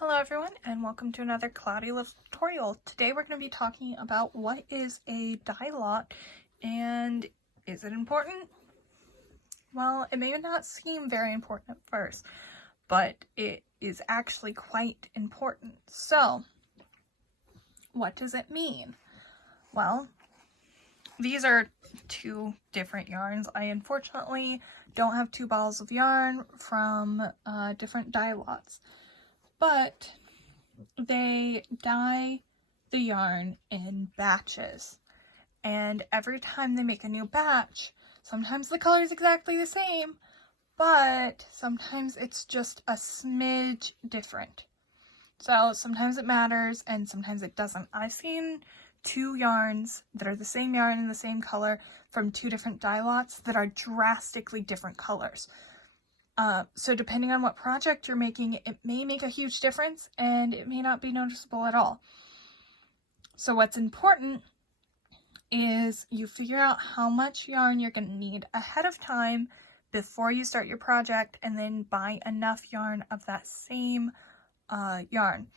Hello everyone and welcome to another Cloudy Little tutorial. Today we're going to be talking about what is a dye lot and is it important? Well, it may not seem very important at first, but it is actually quite important. So, what does it mean? Well, these are two different yarns. I unfortunately don't have two balls of yarn from different dye lots. But they dye the yarn in batches, and every time they make a new batch, sometimes the color is exactly the same, but sometimes it's just a smidge different. So sometimes it matters and sometimes it doesn't. I've seen two yarns that are the same yarn in the same color from two different dye lots that are drastically different colors. So depending on what project you're making, it may make a huge difference and it may not be noticeable at all. So what's important is you figure out how much yarn you're going to need ahead of time before you start your project, and then buy enough yarn of that same yarn.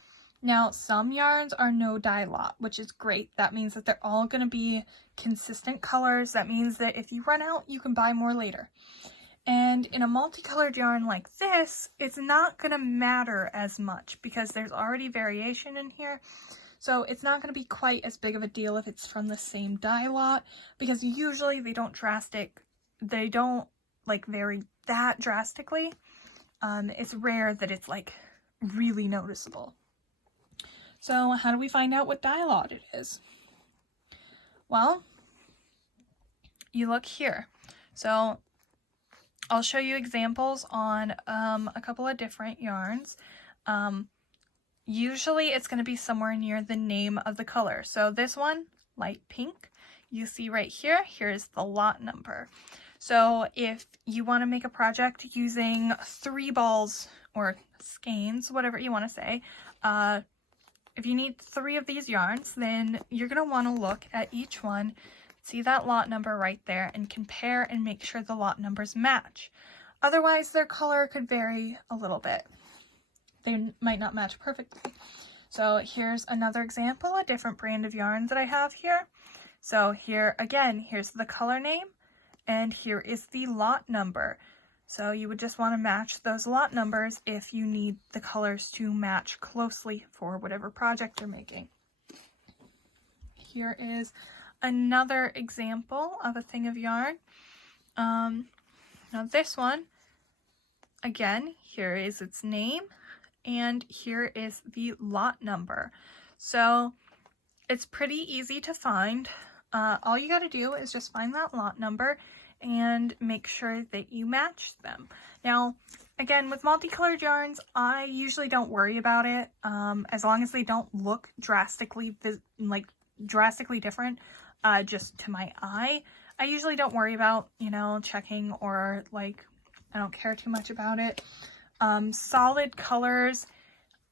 Now, some yarns are no dye lot, which is great. That means that they're all going to be consistent colors. That means that if you run out, you can buy more later. And in a multicolored yarn like this, it's not going to matter as much because there's already variation in here. So it's not going to be quite as big of a deal if it's from the same dye lot, because usually they don't vary that drastically. It's rare that it's like really noticeable. So how do we find out what dye lot it is? Well, you look here. So I'll show you examples on a couple of different yarns. Usually it's going to be somewhere near the name of the color. So this one, light pink, you see right here, here's the lot number. So if you want to make a project using 3 balls or skeins, whatever you want to say, if you need 3 of these yarns, then you're going to want to look at each one, see that lot number right there, and compare and make sure the lot numbers match. Otherwise, their color could vary a little bit. They might not match perfectly. So here's another example, a different brand of yarn that I have here. So here again, here's the color name, and here is the lot number. So you would just want to match those lot numbers if you need the colors to match closely for whatever project you're making. Here is another example of a thing of yarn. Now this one, again, here is its name, and here is the lot number. So it's pretty easy to find. All you got to do is just find that lot number and make sure that you match them. Now, again, with multicolored yarns, I usually don't worry about it, as long as they don't look drastically different. Just to my eye, I usually don't worry about, checking, or I don't care too much about it. Solid colors,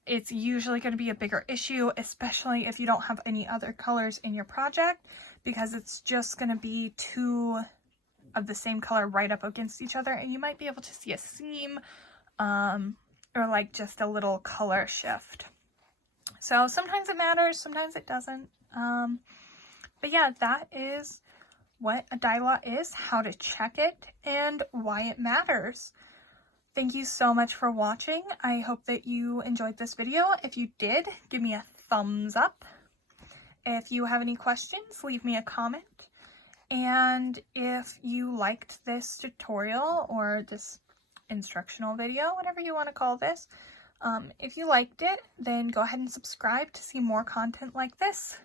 it's usually going to be a bigger issue, especially if you don't have any other colors in your project, because it's just going to be 2 of the same color right up against each other, and you might be able to see a seam, or just a little color shift. So sometimes it matters, sometimes it doesn't. But yeah, that is what a dye lot is, how to check it, and why it matters. Thank you so much for watching. I hope that you enjoyed this video. If you did, give me a thumbs up. If you have any questions, leave me a comment. And if you liked this tutorial or this instructional video, whatever you want to call this, if you liked it, then go ahead and subscribe to see more content like this.